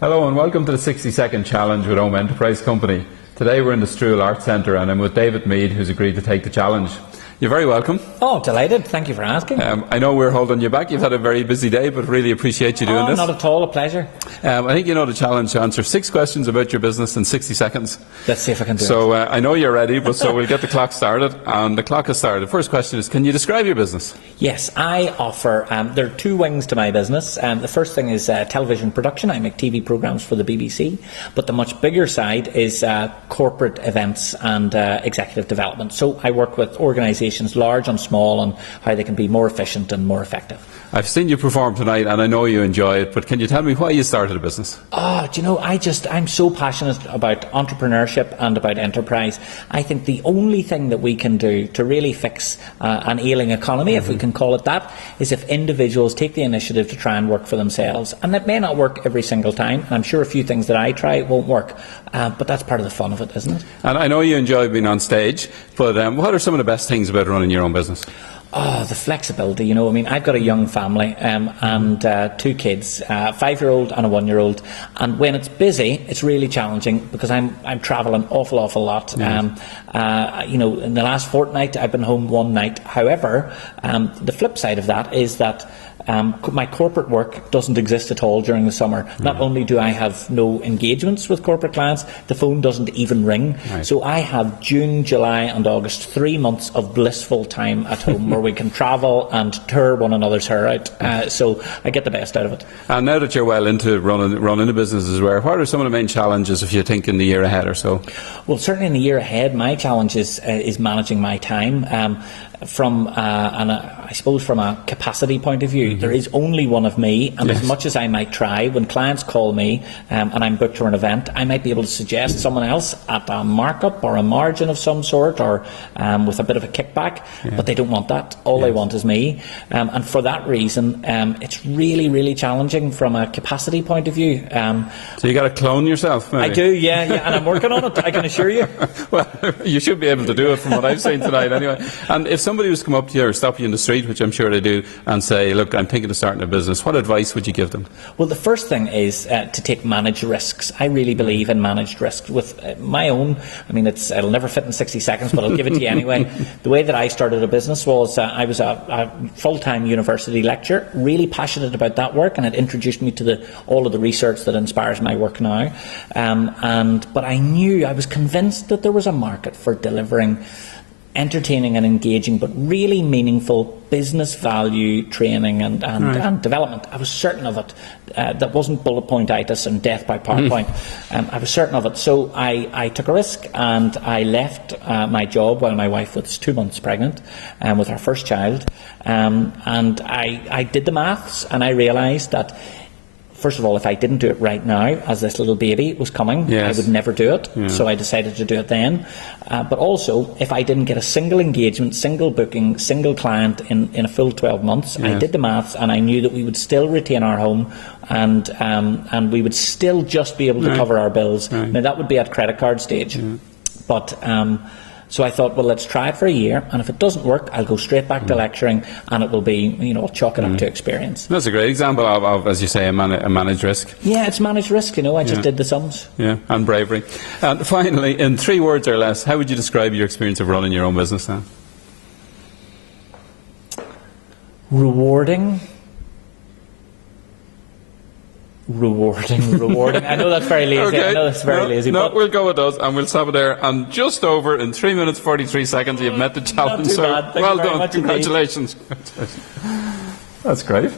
Hello and welcome to the 60-second challenge with Omagh Enterprise Company. Today we're in the Strule Arts Centre and I'm with David Meade, who's agreed to take the challenge. You're very welcome. Oh, delighted. Thank you for asking. I know we're holding you back. You've had a very busy day, but really appreciate you doing this. Not at all. A pleasure. I think you know the challenge to answer 6 questions about your business in 60 seconds. Let's see if I can do it. So I know you're ready, but so we'll get the clock started. And the clock has started. The first question is, can you describe your business? Yes, I offer, there are 2 wings to my business. The first thing is television production. I make TV programmes for the BBC. But the much bigger side is corporate events and executive development. So I work with organisations, large and small, on how they can be more efficient and more effective. I've seen you perform tonight and I know you enjoy it, but can you tell me why you started a business? Oh, do you know, I'm so passionate about entrepreneurship and about enterprise. I think the only thing that we can do to really fix an ailing economy, if we can call it that, is if individuals take the initiative to try and work for themselves. And that may not work every single time, and I'm sure a few things that I try won't work, but that's part of the fun of it, isn't it? And I know you enjoy being on stage, but what are some of the best things about running your own business? Oh, the flexibility, you know. I mean, I've got a young family and 2 kids, a 5-year-old and a 1-year-old. And when it's busy, it's really challenging because I'm travelling an awful lot. You know, in the last fortnight, I've been home 1 night. However, the flip side of that is that my corporate work doesn't exist at all during the summer. Not only do I have no engagements with corporate clients, the phone doesn't even ring. Right. So I have June, July and August, 3 months of blissful time at home where we can travel and tour one another's hair out. So I get the best out of it. And now that you're well into running a business as well, what are some of the main challenges if you think in the year ahead or so? Well, certainly in the year ahead, my challenge is managing my time. I suppose from a capacity point of view, there is only one of me, and as much as I might try, when clients call me and I'm booked for an event, I might be able to suggest someone else at a markup or a margin of some sort, or with a bit of a kickback, but they don't want that. All they want is me, and for that reason, it's really challenging from a capacity point of view. So you got to clone yourself, maybe? I do, yeah, and I'm working on it, I can assure you. Well, you should be able to do it from what I've seen tonight anyway. And if somebody was to come up to you or stop you in the street, which I'm sure they do, and say, look, I'm thinking of starting a business, what advice would you give them? Well, the first thing is to take managed risks. I really believe in managed risks. With my own, I mean, it'll never fit in 60 seconds, but I'll give it to you anyway. The way that I started a business was I was a full-time university lecturer, really passionate about that work, and it introduced me to all of the research that inspires my work now. But I was convinced that there was a market for delivering entertaining and engaging but really meaningful business value training and development. I was certain of it. That wasn't bullet pointitis and death by PowerPoint. I was certain of it. So I took a risk and I left my job while my wife was 2 months pregnant with our first child. And I did the maths and I realised that, first of all, if I didn't do it right now, as this little baby was coming, I would never do it. So I decided to do it then. But also, if I didn't get a single engagement, single booking, single client in a full 12 months, I did the maths and I knew that we would still retain our home and we would still just be able to cover our bills. Now, that would be at credit card stage. But so I thought, well, let's try it for a year, and if it doesn't work, I'll go straight back to lecturing, and it will be, you know, I'll chalk it up to experience. That's a great example of, as you say, a managed risk. Yeah, it's managed risk, you know, I just did the sums. Yeah, and bravery. And finally, in 3 words or less, how would you describe your experience of running your own business now? Rewarding. I know that's very lazy. Okay. I know that's very lazy. No, we'll go with those and we'll stop it there. And just over in 3 minutes 43 seconds, you've met the challenge. Not too bad. Thank you very much. Congratulations. That's great.